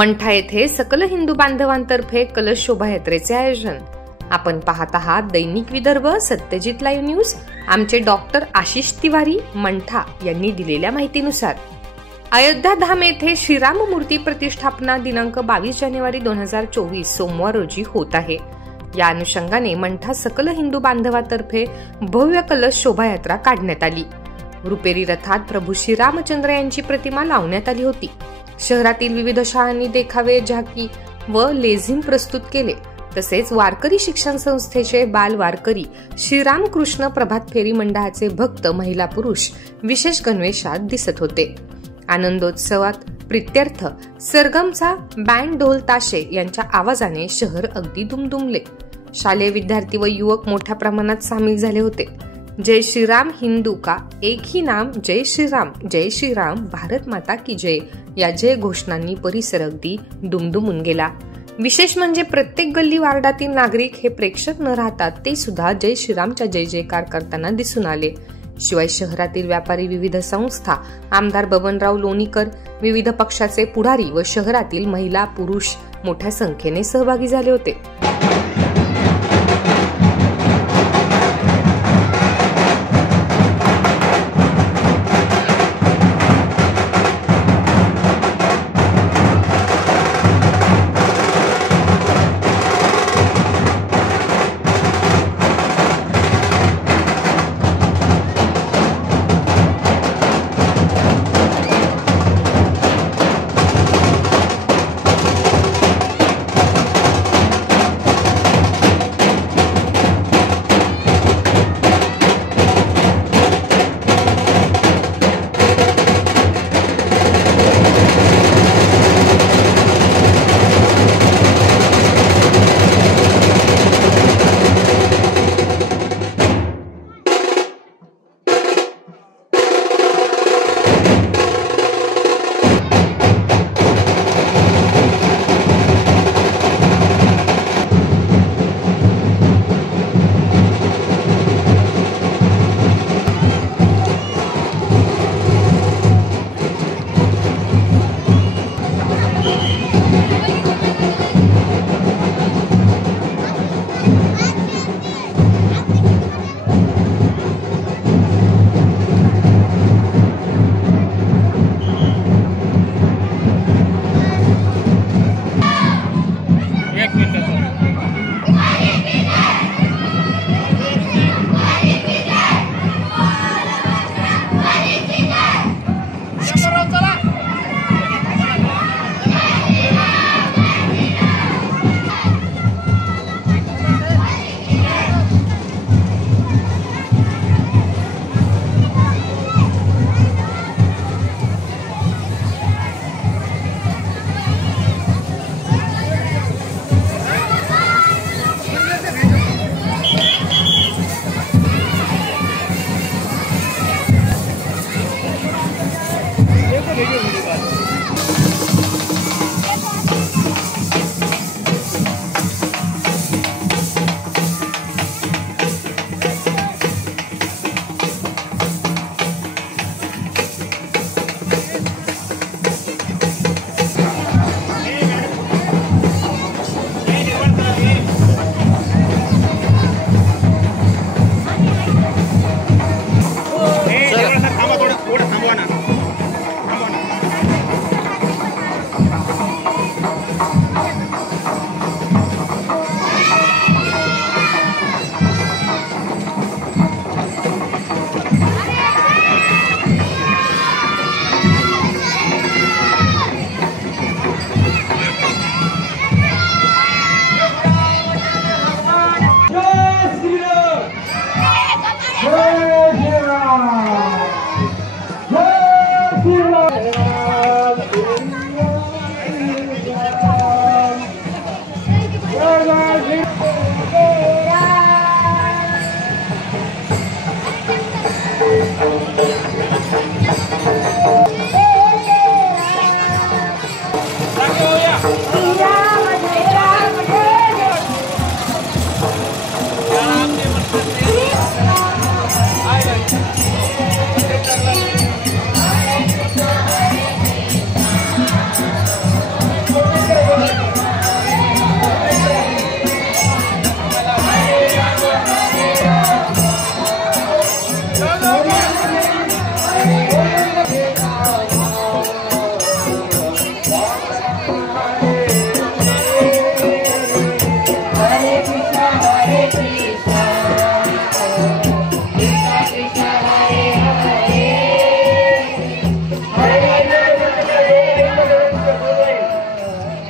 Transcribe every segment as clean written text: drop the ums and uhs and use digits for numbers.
मंठा येथे सकल हिंदू बांधवांतर्फे कलश शोभायात्रेचे आयोजन। आपण पाहत आहात दैनिक विदर्भ सत्यजित लाईव्ह न्यूज। आमचे डॉक्टर आशिष तिवारी मंठा यांनी दिलेल्या माहितीनुसार अयोध्या धाम येथे श्रीराम मूर्ती प्रतिष्ठापना दिनांक 22 जानेवारी 2024 सोमवार रोजी होत आहे। या अनुषंगाने मंठा सकल हिंदू बांधवांतर्फे भव्य कलश शोभायात्रा काढण्यात आली। रुपेरी रथात प्रभू श्रीरामचंद्र यांची प्रतिमा लावण्यात आली होती। शहरातील विविध शाळांनी देखावे, झाकी व लेझिम प्रस्तुत केले। तसेच वारकरी शिक्षण संस्थेचे बाल वारकरी, श्रीरामकृष्ण प्रभात फेरी मंडळाचे भक्त, महिला पुरुष विशेष गणवेशात दिसत होते। आनंदोत्सवात प्रित्यर्थ सरगमचा बँड, ढोल ताशे यांच्या आवाजाने शहर अगदी दुमदुमले। शालेय विद्यार्थी व युवक मोठ्या प्रमाणात सामील झाले होते। जय श्रीराम, हिंदू का एक ही नाम, जय श्रीराम, भारत माता की जय या जय घोषणांनी परिसर अगदी दुमदुमून गेला। विशेष म्हणजे प्रत्येक गल्ली वार्डातील नागरिक हे प्रेक्षक न राहता ते सुद्धा जय श्रीरामच्या जय जयकार करताना दिसून आले। शिवाय शहरातील व्यापारी, विविध संस्था, आमदार बबनराव लोणीकर, विविध पक्षाचे पुढारी व शहरातील महिला पुरुष मोठ्या संख्येने सहभागी झाले होते।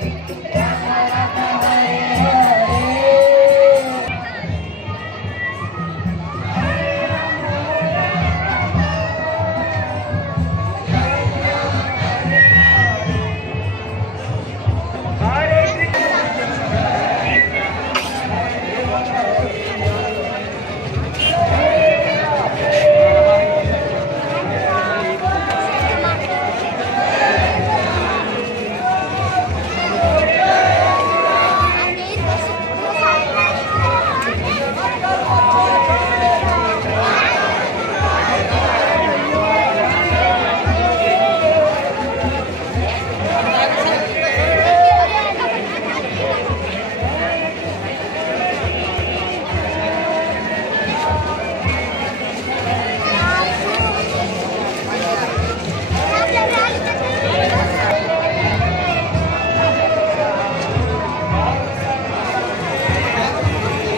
आहे.